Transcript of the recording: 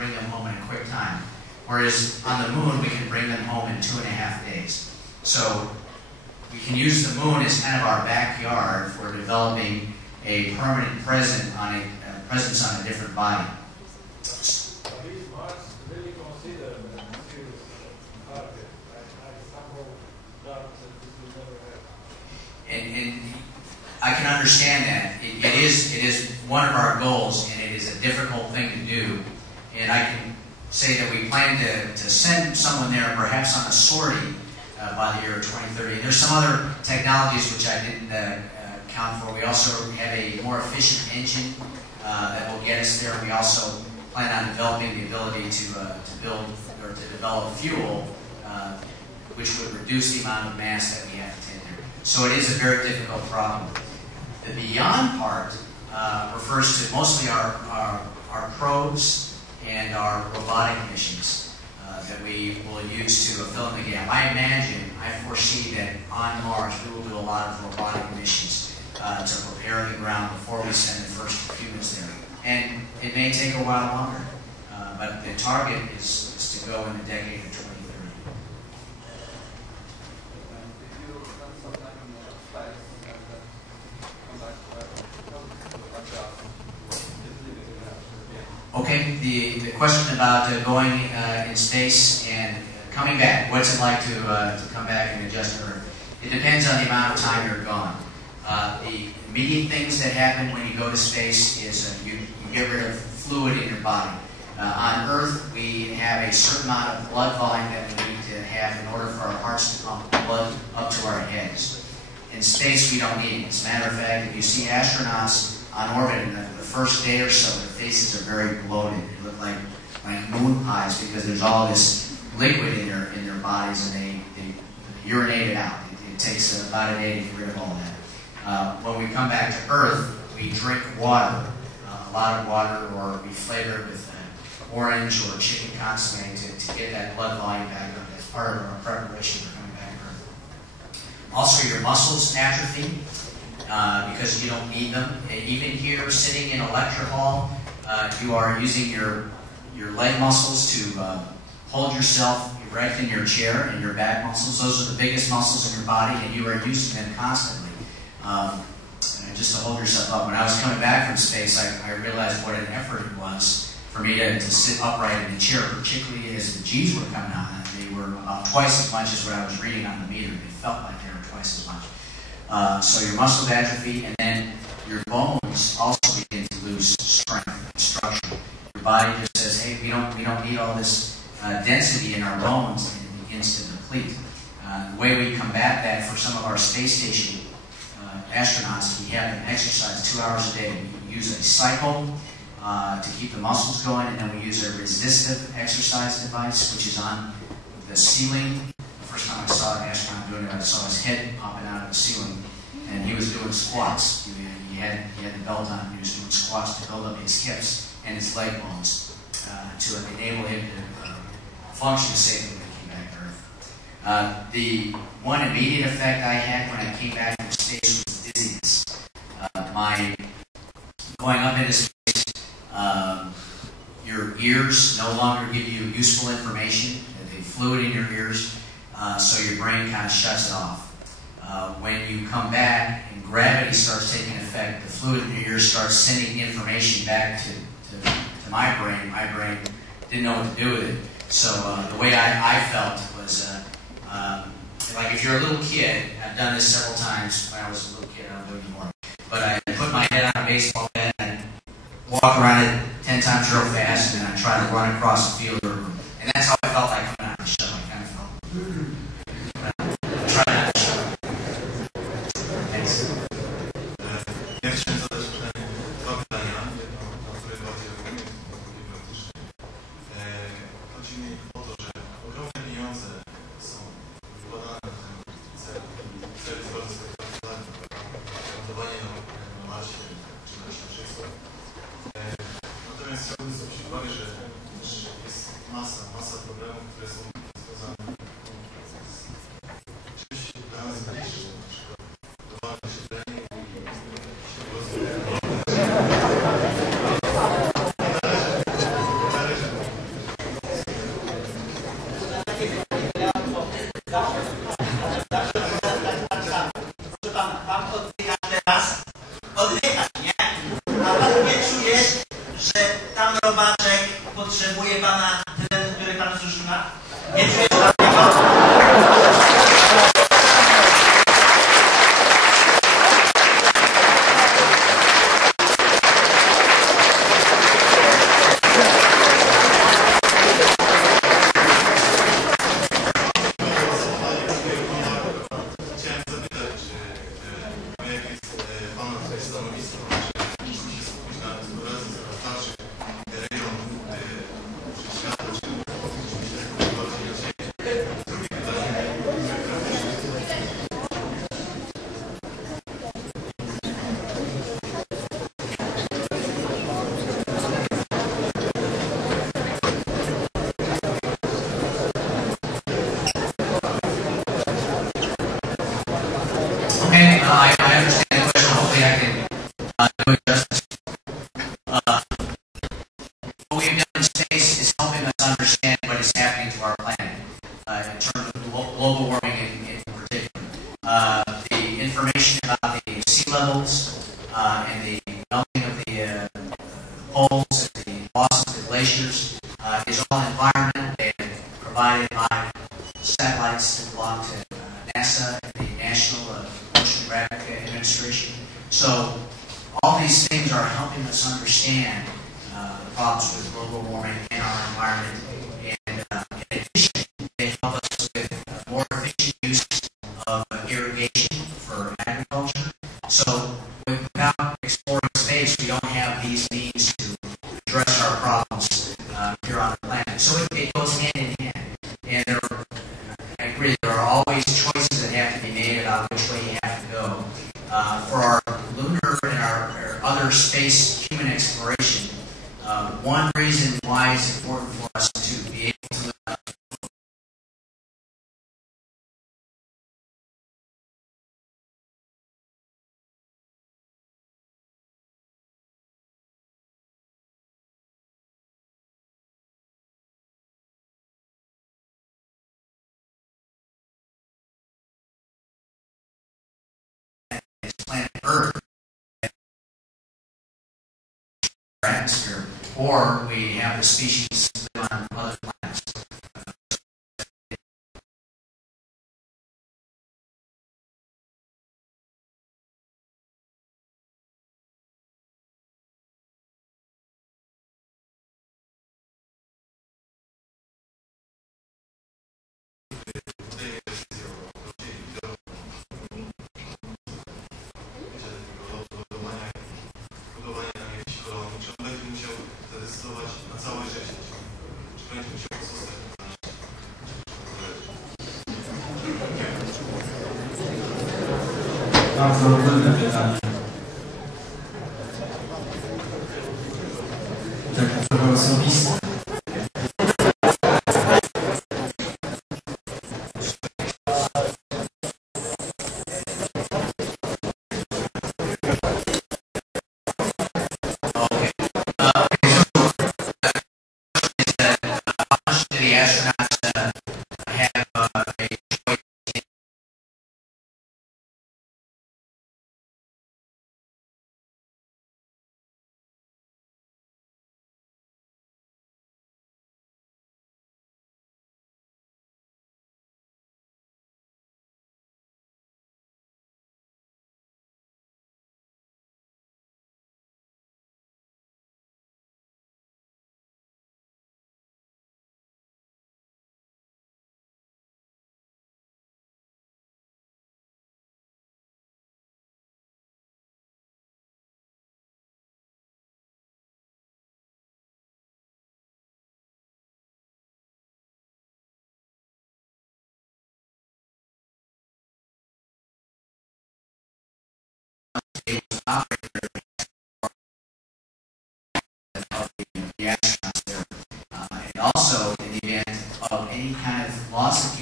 bring them home in a quick time. Whereas on the moon, we can bring them home in 2.5 days. So we can use the moon as kind of our backyard for developing a permanent presence on a different body. And I can understand that. It is one of our goals, and it is a difficult thing to do. And I can say that we plan to send someone there, perhaps on a sortie, by the year 2030. And there's some other technologies which I didn't account for. We also have a more efficient engine that will get us there. We also plan on developing the ability to build or to develop fuel, which would reduce the amount of mass that we have to take there. So it is a very difficult problem. The beyond part refers to mostly our probes and our robotic missions that we will use to fill in the gap. I foresee that on Mars we will do a lot of robotic missions to prepare the ground before we send the first humans there. And it may take a while longer, but the target is to go in the decade of 2030. Okay, the question about going in space and coming back. What's it like to come back and adjust to Earth? It depends on the amount of time you're gone. The immediate things that happen when you go to space is you get rid of fluid in your body. On Earth, we have a certain amount of blood volume that we need to have in order for our hearts to pump blood up to our heads. In space, we don't need it. As a matter of fact, if you see astronauts on orbit in the first day or so, their faces are very bloated. They look like moon pies because there's all this liquid in their bodies, and they urinate it out. It takes about a day to get rid of all that. When we come back to Earth, we drink water, a lot of water, or we flavor it with orange or chicken consomme to get that blood volume back up. That's part of our preparation for coming back to Earth. Also, your muscles atrophy because you don't need them. Even here, sitting in a lecture hall, you are using your leg muscles to hold yourself erect in your chair, and your back muscles. Those are the biggest muscles in your body, and you are using them constantly just to hold yourself up. When I was coming back from space, I realized what an effort it was for me to sit upright in the chair, particularly as the G's were coming out. They were about twice as much as what I was reading on the meter. It felt like they were twice as much. So your muscles atrophy, and then your bones also begin to lose strength and structure. Your body just says, hey, we don't need all this density in our bones, and it begins to deplete. The way we combat that for some of our space station astronauts, we have them exercise 2 hours a day. We use a cycle to keep the muscles going, and then we use a resistive exercise device, which is on the ceiling. The first time I saw an astronaut doing it, I saw his head popping out of the ceiling, and he was doing squats. He had the belt on, and he was doing squats to build up his hips and his leg bones to enable him to function safely when he came back to Earth. The one immediate effect I had when I came back from space was dizziness. Going up into space, your ears no longer give you useful information. The fluid in your ears, so your brain kind of shuts it off. When you come back and gravity starts taking effect, the fluid in your ears starts sending information back to my brain. My brain didn't know what to do with it. So the way I felt was like if you're a little kid, I've done this several times when I was a little kid, I don't do it anymore. But I put my head on a baseball bat and walk around it 10 times real fast, and then I try to run across the field. And that's how I felt like coming out of the show. I kind of felt. Try not to show. Thanks. Ja chciałem zadać dwa pytania, na które bardziej praktycznie. Chodzi mi o to, że ogromne pieniądze są wykładane na ten cel. Cel jest bardzo spektakularny. Lądowanie na Marsie czy na Księżycu. Natomiast chciałbym zwrócić uwagę, że też jest masa problemów, które są związane z czymś dla nas bliższym, na przykład globalne ocieplenie i się rozwój. potrzebuje Pana terenu, który Pan zużywa? Nie czuje Pan tego? I understand the question. Hopefully I can do it justice. What we've done in space is helping us understand what is happening to our planet in terms of global warming in particular. The information about the sea levels and the melting of the poles and the loss of the glaciers is all environmental data provided by satellites that belong to NASA and the National Oceanographic Administration. So all these things are helping us understand the problems with global warming in our environment. And in addition, they help us with more efficient use of irrigation for agriculture. So without exploring space, we don't have these means to address our problems here on the planet. So it goes hand in hand. And I agree, there are always choices that have to be made about which way you have to go. For our lunar and our other space human exploration, one reason why it's important for us to be able to live this planet Earth, our atmosphere, or we have the species live on other planets. Bardzo trudne pytanie. Takie trochę osobiste. And also, in the event of any kind of loss of